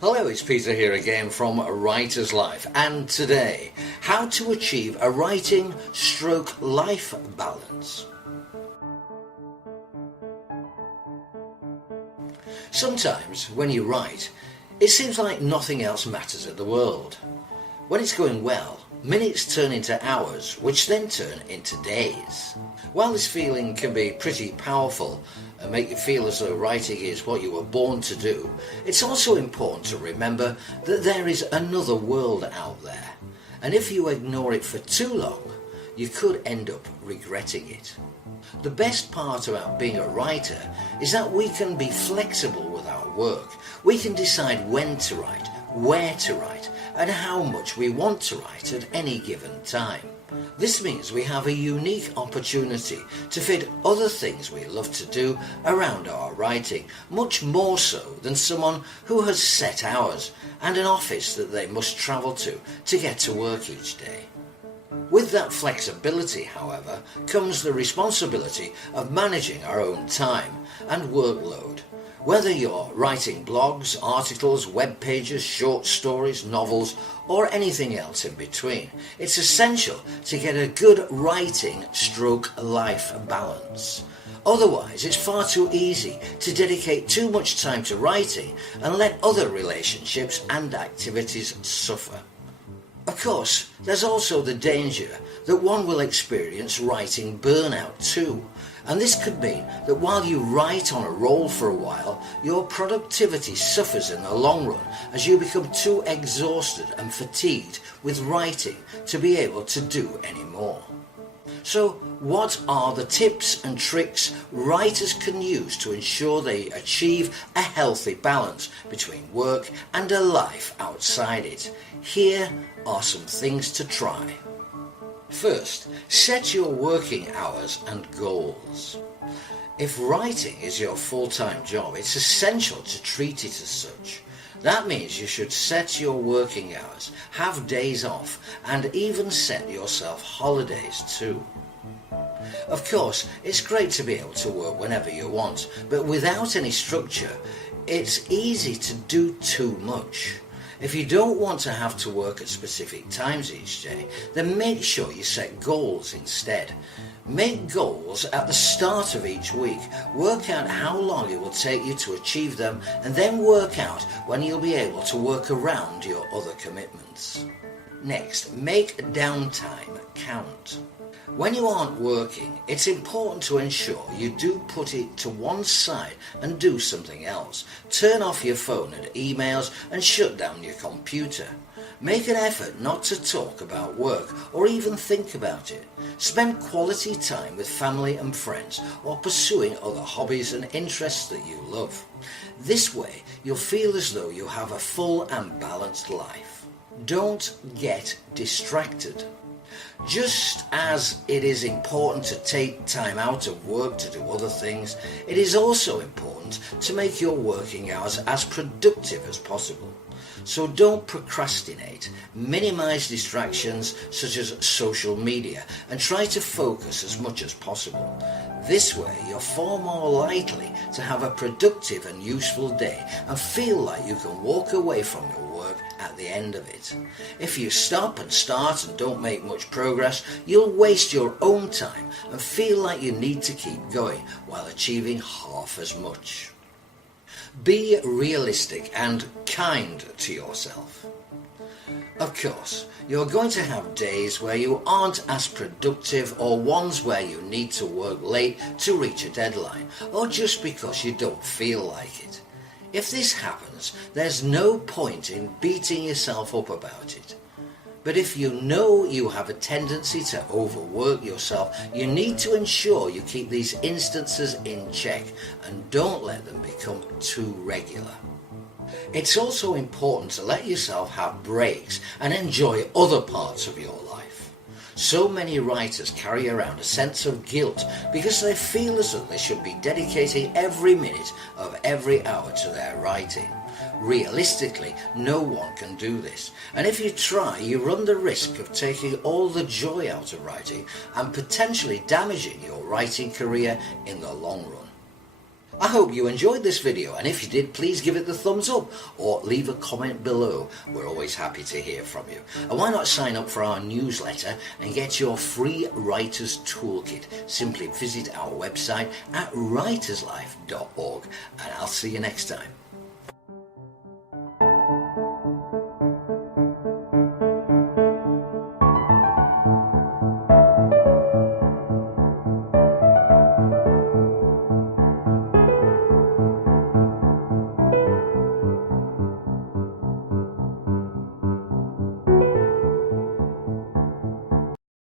Hello, it's Peter here again from Writer's Life, and today, how to achieve a writing/life balance. Sometimes when you write, it seems like nothing else matters in the world. When it's going well, minutes turn into hours, which then turn into days. While this feeling can be pretty powerful and make you feel as though writing is what you were born to do, it's also important to remember that there is another world out there, and if you ignore it for too long, you could end up regretting it. The best part about being a writer is that we can be flexible with our work. We can decide when to write, where to write, and how much we want to write at any given time. This means we have a unique opportunity to fit other things we love to do around our writing, much more so than someone who has set hours and an office that they must travel to get to work each day. With that flexibility, however, comes the responsibility of managing our own time and workload. Whether you're writing blogs, articles, web pages, short stories, novels, or anything else in between, it's essential to get a good writing/life balance. Otherwise, it's far too easy to dedicate too much time to writing and let other relationships and activities suffer. Of course, there's also the danger that one will experience writing burnout too. And this could mean that while you write on a roll for a while, your productivity suffers in the long run as you become too exhausted and fatigued with writing to be able to do any more. So, what are the tips and tricks writers can use to ensure they achieve a healthy balance between work and a life outside it? Here are some things to try. First, set your working hours and goals. If writing is your full-time job, it's essential to treat it as such. That means you should set your working hours, have days off, and even set yourself holidays too. Of course, it's great to be able to work whenever you want, but without any structure, it's easy to do too much. If you don't want to have to work at specific times each day, then make sure you set goals instead. Make goals at the start of each week. Work out how long it will take you to achieve them, and then work out when you'll be able to work around your other commitments. Next, make downtime count. When you aren't working, it's important to ensure you do put it to one side and do something else. Turn off your phone and emails and shut down your computer. Make an effort not to talk about work or even think about it. Spend quality time with family and friends or pursuing other hobbies and interests that you love. This way, you'll feel as though you have a full and balanced life. Don't get distracted. Just as it is important to take time out of work to do other things, it is also important to make your working hours as productive as possible. So don't procrastinate, minimize distractions such as social media, and try to focus as much as possible. This way, you're far more likely to have a productive and useful day and feel like you can walk away from your work at the end of it. If you stop and start and don't make much progress, you'll waste your own time and feel like you need to keep going while achieving half as much. Be realistic and kind to yourself. Of course, you're going to have days where you aren't as productive, or ones where you need to work late to reach a deadline, or just because you don't feel like it. If this happens, there's no point in beating yourself up about it. But if you know you have a tendency to overwork yourself, you need to ensure you keep these instances in check and don't let them become too regular. It's also important to let yourself have breaks and enjoy other parts of your life. So many writers carry around a sense of guilt because they feel as though they should be dedicating every minute of every hour to their writing. Realistically, no one can do this, and if you try, you run the risk of taking all the joy out of writing and potentially damaging your writing career in the long run. I hope you enjoyed this video, and if you did, please give it the thumbs up or leave a comment below. We're always happy to hear from you. And why not sign up for our newsletter and get your free Writer's Toolkit? Simply visit our website at writerslife.org, and I'll see you next time.